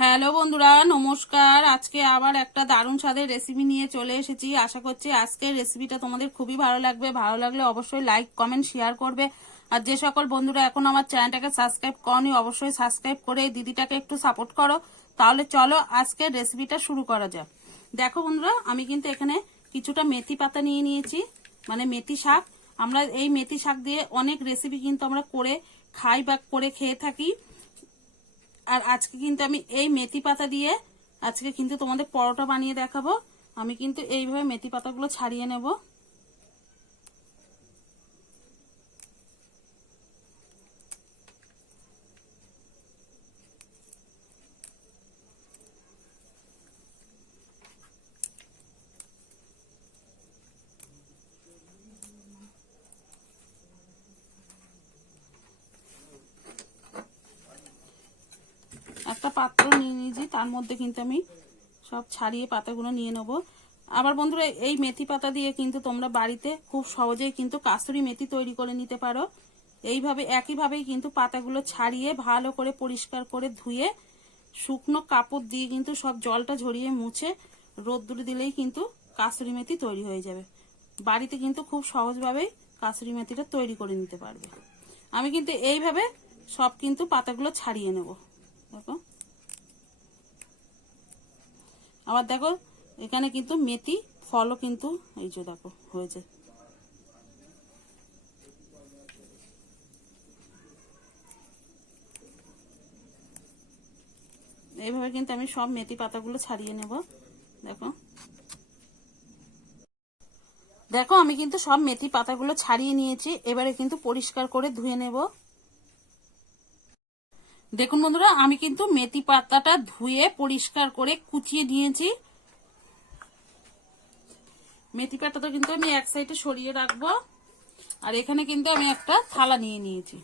Hello বন্ধুরা, নমস্কার। আজকে আবার একটা দারুণ স্বাদের রেসিপি নিয়ে চলে এসেছি। আশা করছি আজকের রেসিপিটা তোমাদের খুবই ভালো লাগবে। ভালো লাগলে অবশ্যই লাইক কমেন্ট শেয়ার করবে। আর যে সকল বন্ধুরা এখন আমার চ্যানেলটাকে সাবস্ক্রাইব করনি, অবশ্যই সাবস্ক্রাইব করে এই দিদিটাকে একটু সাপোর্ট করো। তাহলে চলো আজকের রেসিপিটা শুরু করা যাক। দেখো বন্ধুরা, আমি কিন্তু এখানে কিছুটা মেথি পাতা নিয়ে নিয়েছি মানে মেথি শাক। আমরা এই মেথি শাক দিয়ে অনেক রেসিপি কিন্তু আমরা করে খাই বা করে খেয়ে থাকি। আর আজকে কিন্তু আমি এই মেথি পাতা দিয়ে আজকে কিন্তু তোমাদের পরোটা বানিয়ে দেখাবো। আমি কিন্তু এইভাবে মেথি পাতাগুলো ছাড়িয়ে নেব একটা পাত্র নিয়ে নিয়েছি, তার মধ্যে কিন্তু আমি সব ছাড়িয়ে পাতাগুলো নিয়ে নেব। আবার বন্ধুরা, এই মেথি পাতা দিয়ে কিন্তু তোমরা বাড়িতে খুব সহজেই কিন্তু কাস্তুরি মেথি তৈরি করে নিতে পারো। এইভাবে, একইভাবেই কিন্তু পাতাগুলো ছাড়িয়ে ভালো করে পরিষ্কার করে ধুয়ে শুকনো কাপড় দিয়ে কিন্তু সব জলটা ঝরিয়ে মুছে রোদ্দুরে দিলেই কিন্তু কাস্তুরি মেথি তৈরি হয়ে যাবে। বাড়িতে কিন্তু খুব সহজভাবেই কাস্তুরি মেথিটা তৈরি করে নিতে পারবে। আমি কিন্তু এইভাবে সব কিন্তু পাতাগুলো ছাড়িয়ে নেব। দেখো। আবার দেখো, এখানে কিন্তু মেথি, ফলও কিন্তু এই যে দেখো হয়েছে। এইভাবে কিন্তু আমি সব মেথি পাতাগুলো ছাড়িয়ে নেব, দেখো। দেখো, আমি কিন্তু সব মেথি পাতাগুলো ছাড়িয়ে নিয়েছি, এবারে কিন্তু পরিষ্কার করে ধুয়ে নেব। দেখুন বন্ধুরা, আমি কিন্তু মেথি পাতাটা ধুয়ে পরিষ্কার করে কুচিয়ে নিয়েছি। মেথি পাতাটা কিন্তু আমি এক সাইডে সরিয়ে রাখব। আর এখানে কিন্তু আমি একটা থালা নিয়ে নিয়েছি।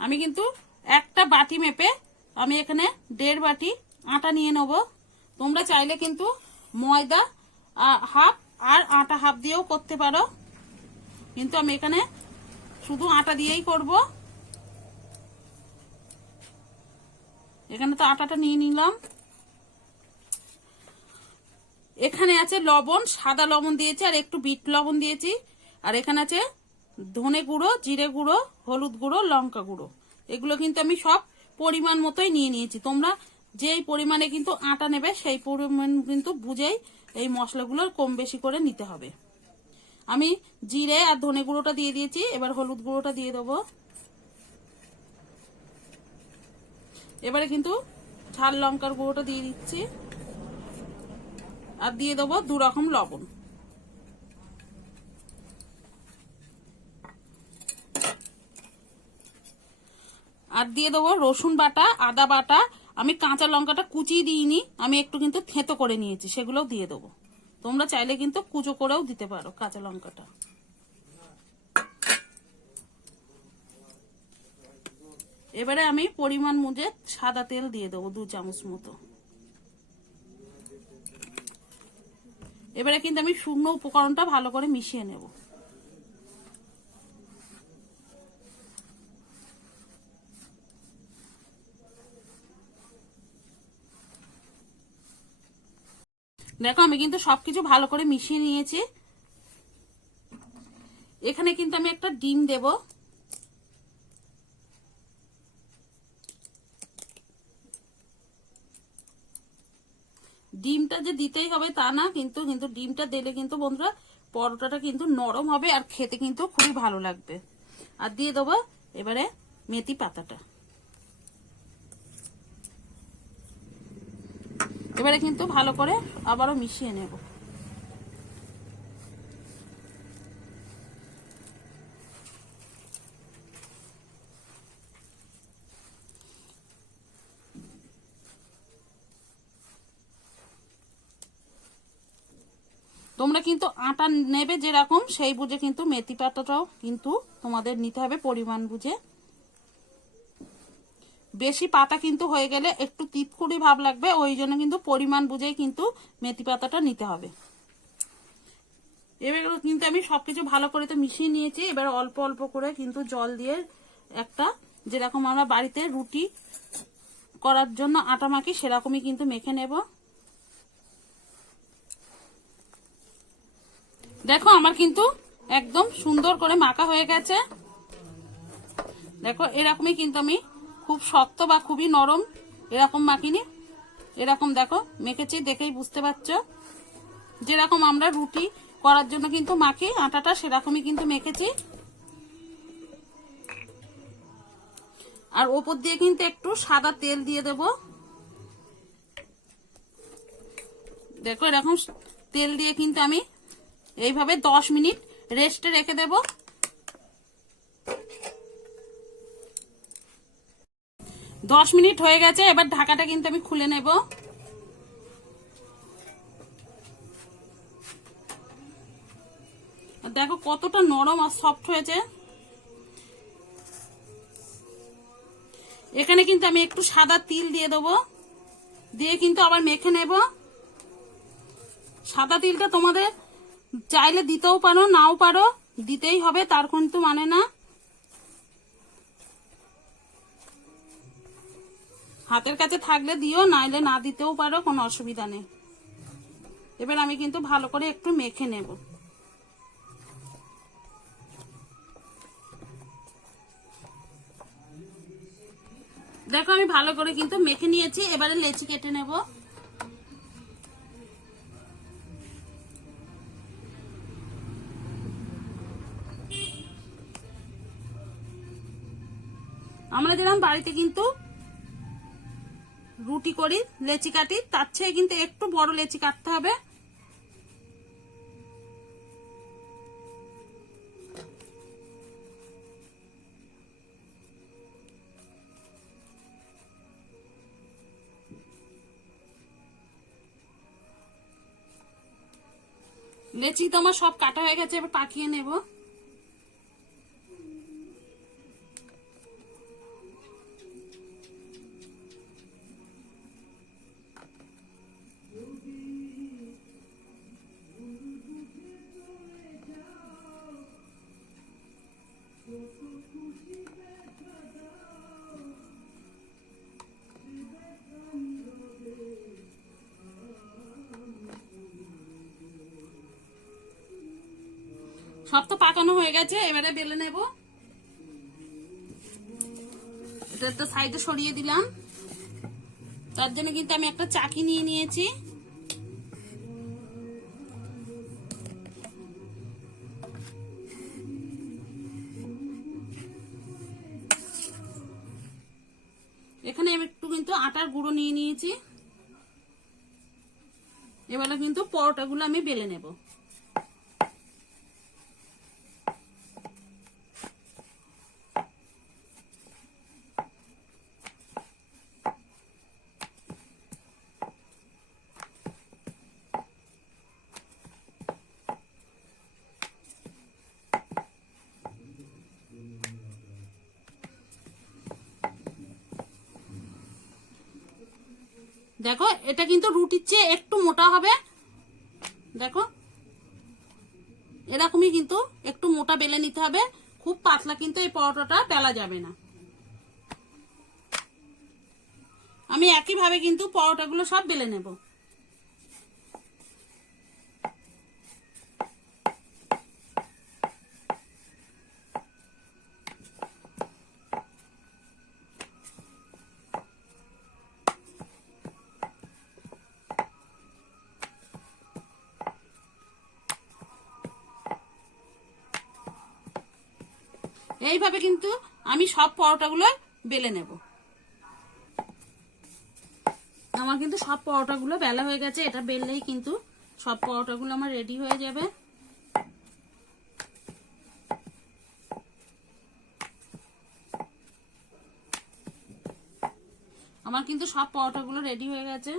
আমি কিন্তু একটা বাটি মেপে আমি এখানে দেড় বাটি আটা নিয়ে নেব। তোমরা চাইলে কিন্তু ময়দা হাফ আর আটা হাফ দিয়েও করতে পারো। কিন্তু আমি এখানে শুধু আটা দিয়েই করব। এখানে তো আটাটা নিয়ে নিলাম। এখানে আছে লবণ, সাদা লবণ দিয়েছি আর একটু বিট লবণ দিয়েছি। আর এখানে আছে ধনে গুঁড়ো, জিরে গুঁড়ো, হলুদ গুঁড়ো, লঙ্কা গুঁড়ো। এগুলো কিন্তু আমি সব পরিমাণ মতোই নিয়ে নিয়েছি। তোমরা যেই পরিমাণে কিন্তু আটা নেবে সেই পরিমাণ কিন্তু বুঝেই এই মশলাগুলো কম বেশি করে নিতে হবে। আমি জিরে আর ধনে গুঁড়োটা দিয়ে দিয়েছি, এবার হলুদ গুঁড়োটা দিয়ে দেবো। এবারে কিন্তু ঝাল লঙ্কার গুঁড়োটা দিয়ে দিচ্ছি। আর দিয়ে দেবো দু রকম লবণ। আর দিয়ে দেবো রসুন বাটা, আদা বাটা। আমি কাঁচা লঙ্কাটা কুচিয়ে দিইনি, আমি একটু কিন্তু থেঁতো করে নিয়েছি, সেগুলোও দিয়ে দেবো। তোমরা চাইলে কিন্তু কুচো করেও দিতে পারো কাঁচা লঙ্কাটা। এবারে আমি পরিমাণ মুজে সাদা তেল দিয়ে দেবো দু চামচ মতো। এবারে কিন্তু আমি শুকনো উপকরণটা ভালো করে মিশিয়ে নেব। দেখো, আমি কিন্তু সবকিছু ভালো করে মিশিয়ে নিয়েছি। এখানে কিন্তু আমি একটা ডিম দেব। ডিমটা যে দিতেই হবে তা না, কিন্তু কিন্তু ডিমটা দিলে কিন্তু বন্ধুরা পরোটাটা কিন্তু নরম হবে আর খেতে কিন্তু খুবই ভালো লাগবে। আর দিয়ে দেবো এবারে মেথি পাতাটা। এবারে কিন্তু ভালো করে আবারও মিশিয়ে নেব। তোমরা কিন্তু আটা নেবে যেরকম, সেই বুঝে কিন্তু মেথি পাতাটাও কিন্তু তোমাদের নিতে হবে পরিমাণ বুঝে। বেশি পাতা কিন্তু হয়ে গেলে একটু তিতকুড়ি ভাব লাগবে, ওই জন্য কিন্তু পরিমাণ বুঝেই কিন্তু মেথি পাতাটা নিতে হবে। এবার কিন্তু আমি সবকিছু ভালো করে তো মিশিয়ে নিয়েছি, এবার অল্প অল্প করে কিন্তু জল দিয়ে একটা যেরকম আমরা বাড়িতে রুটি করার জন্য আটা মাখি, সেরকমই কিন্তু মেখে নেব। দেখো আমার কিন্তু একদম সুন্দর করে মাখা হয়ে গেছে। দেখো এরকমই কিন্তু আমি খুব শক্ত বা খুবই নরম, এরকম মাখিনি। এরকম দেখো, মেখেছি, দেখেই বুঝতে পারছ। যেরকম আমরা রুটি করার জন্য কিন্তু মাখি, আটাটা সেরকমই কিন্তু মেখেছি। আর ওপর দিয়ে কিন্তু একটু সাদা তেল দিয়ে দেব। দেখো, এরকম তেল দিয়ে কিন্তু আমি এইভাবে দশ মিনিট রেস্টে রেখে দেব। দশ মিনিট হয়ে গেছে, এবার ঢাকাটা কিন্তু আমি খুলে নেব। দেখো কতটা নরম আর সফট হয়েছে। এখানে কিন্তু আমি একটু সাদা তিল দিয়ে দেবো। দিয়ে কিন্তু আবার মেখে নেব। সাদা তিলটা তোমাদের চাইলে দিতেও পারো, নাও পারো, দিতেই হবে, তার কিন্তু মানে না। হাতের কাছে থাকলে দিও, নাইলে না দিতেও পারো, কোনো অসুবিধা নেই। এবার আমি কিন্তু ভালো করে একটু মেখে নেব। দেখো, আমি ভালো করে কিন্তু মেখে নিয়েছি, এবারে লেচি কেটে নেব। আমরা যেরকম বাড়িতে কিন্তু রুটি করি, লেচি কাটি। তার চেয়ে কিন্তু একটু বড় লেচি কাটতে হবে। লেচি তো আমার সব কাটা হয়ে গেছে, এবার পাকিয়ে নেব। সব তো পাকানো হয়ে গেছে, এবারে বেলে নেব। এটা একটা সাইডে সরিয়ে দিলাম। তার জন্য কিন্তু আমি একটা চাকি নিয়ে নিয়েছি। এখানে আমি একটু কিন্তু আটার গুঁড়ো নিয়ে নিয়েছি। এবারে কিন্তু পরোটাগুলো আমি বেলে নেব। দেখো, এটা কিন্তু রুটির চেয়ে একটু মোটা হবে। দেখো, এরকমই কিন্তু একটু মোটা বেলে নিতে হবে। খুব পাতলা কিন্তু এই পরোটাটা বেলা যাবে না। আমি একইভাবে কিন্তু পরোটাগুলো সব বেলে নেব। এইভাবে কিন্তু আমি সব পরোটাগুলো বেলে নেব। আমার কিন্তু সব পরোটাগুলো বেলা হয়ে গেছে, এটা বেললেই কিন্তু সব পরোটাগুলো আমার রেডি হয়ে যাবে। আমার কিন্তু সব পরোটাগুলো রেডি হয়ে গেছে।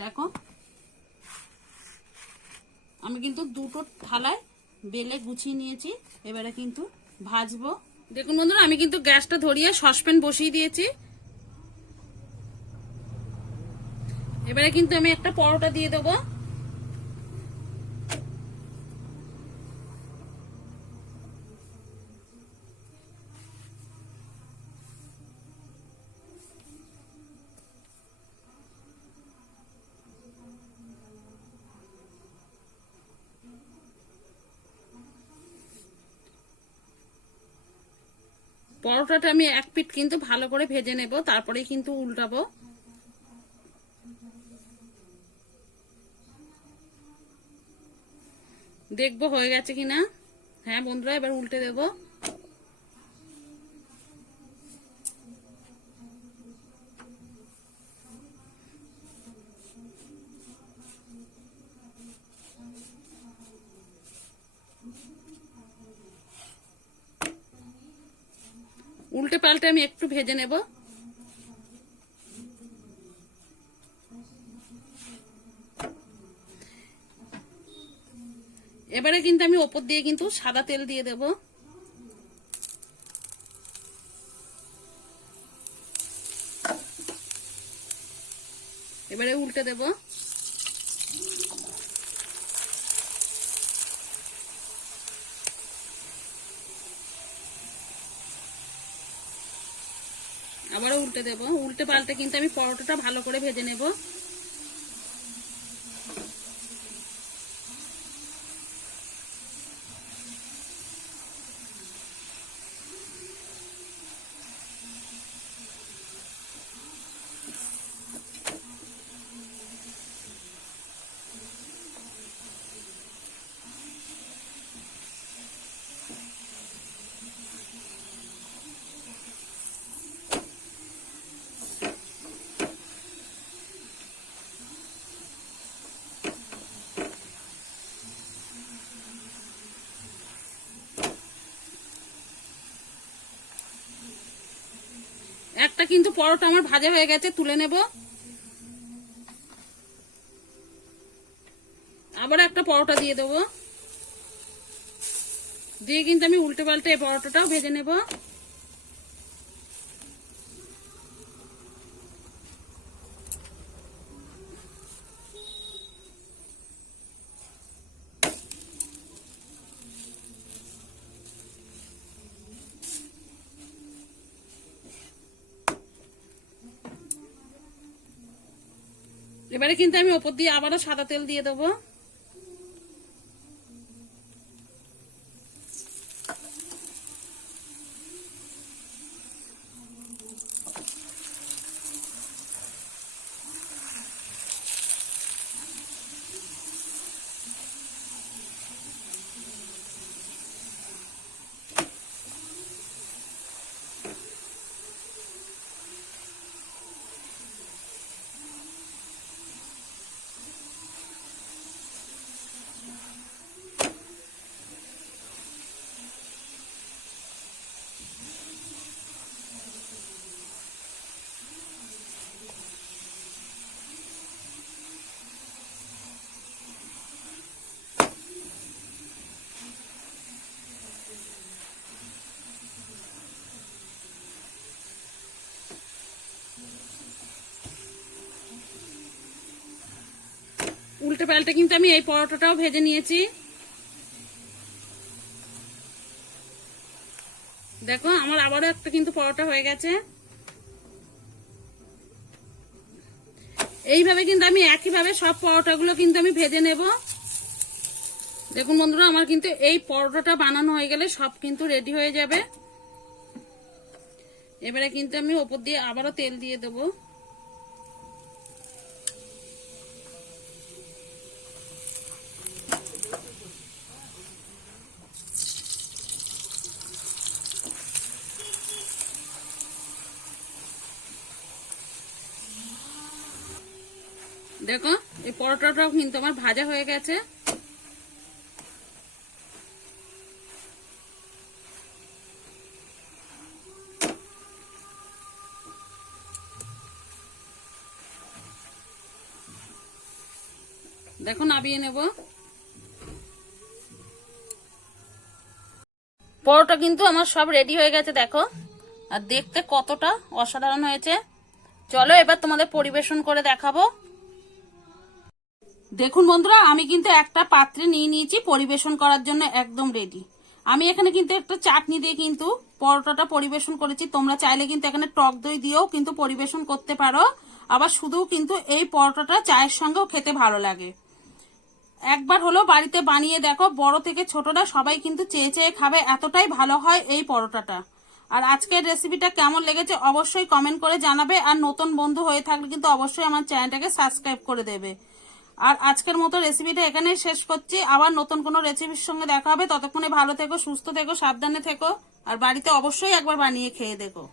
দেখো আমি কিন্তু দুটো থালায় বেলে গুছিয়ে নিয়েছি। এবারে কিন্তু ভাজবো। দেখুন বন্ধুরা, আমি কিন্তু গ্যাসটা ধরিয়ে সসপ্যান বসিয়ে দিয়েছি। এবারে কিন্তু আমি একটা পরোটা দিয়ে দেবো। পরোটাটা আমি এক পিট কিন্তু ভালো করে ভেজে নেব তারপরে কিন্তু উল্টাবো। দেখব হয়ে গেছে কিনা? হ্যাঁ বন্ধুরা, এবার উল্টে দেবো। উল্টে পাল্টে আমি একটু ভেজে নেব। এবারে কিন্তু আমি ওপর দিয়ে কিন্তু সাদা তেল দিয়ে দেব। এবারে উল্টে দেব। আবারও উল্টে দেব। উল্টে পাল্টে কিন্তু আমি পরোটাটা ভালো করে ভেজে নেব একটা কিন্তু পরোটা আমার ভাজা হয়ে গেছে, তুলে নেব। আবার একটা পরোটা দিয়ে দেবো। দিয়ে কিন্তু আমি উল্টে পাল্টে পরোটাটাও ভেজে নেব। এবারে কিন্তু আমি ওপর দিয়ে আবারও সাদা তেল দিয়ে দেবো। উল্টে পাল্টে কিন্তু আমি এই পরোটাটাও ভেজে নিয়েছি। দেখো, আমার আবারও একটা কিন্তু পরোটা হয়ে গেছে। এইভাবে কিন্তু আমি একইভাবে সব পরোটাগুলো কিন্তু আমি ভেজে নেব। দেখুন বন্ধুরা, আমার কিন্তু এই পরোটাটা বানানো হয়ে গেলে সব কিন্তু রেডি হয়ে যাবে। এবারে কিন্তু আমি ওপর দিয়ে আবারও তেল দিয়ে দেবো। দেখো, এই পরোটাটাও কিন্তু আমার ভাজা হয়ে গেছে। দেখো, নাবিয়ে নেব। পরোটা কিন্তু আমার সব রেডি হয়ে গেছে, দেখো। আর দেখতে কতটা অসাধারণ হয়েছে। চলো এবার তোমাদের পরিবেশন করে দেখাবো। দেখুন বন্ধুরা, আমি কিন্তু একটা পাত্রে নিয়ে নিয়েছি, পরিবেশন করার জন্য একদম রেডি আমি এখানে কিন্তু একটা চাটনি দিয়ে কিন্তু পরোটাটা পরিবেশন করেছি। তোমরা চাইলে কিন্তু এখানে টক দই দিয়েও কিন্তু পরিবেশন করতে পারো। আবার শুধু কিন্তু এই পরোটাটা চায়ের সঙ্গেও খেতে ভালো লাগে। একবার হলো বাড়িতে বানিয়ে দেখো, বড় থেকে ছোটরা সবাই কিন্তু চেয়ে চেয়ে খাবে, এতটাই ভালো হয় এই পরোটাটা। আর আজকের রেসিপিটা কেমন লেগেছে অবশ্যই কমেন্ট করে জানাবে। আর নতুন বন্ধু হয়ে থাকলে কিন্তু অবশ্যই আমার চ্যানেলটাকে সাবস্ক্রাইব করে দেবে। আর আজকের মতো রেসিপিটা এখানেই শেষ করছি। আবার নতুন কোনো রেসিপির সঙ্গে দেখা হবে। ততক্ষণে ভালো থেকো, সুস্থ থেকো, সাবধানে থেকো। আর বাড়িতে অবশ্যই একবার বানিয়ে খেয়ে দেখো।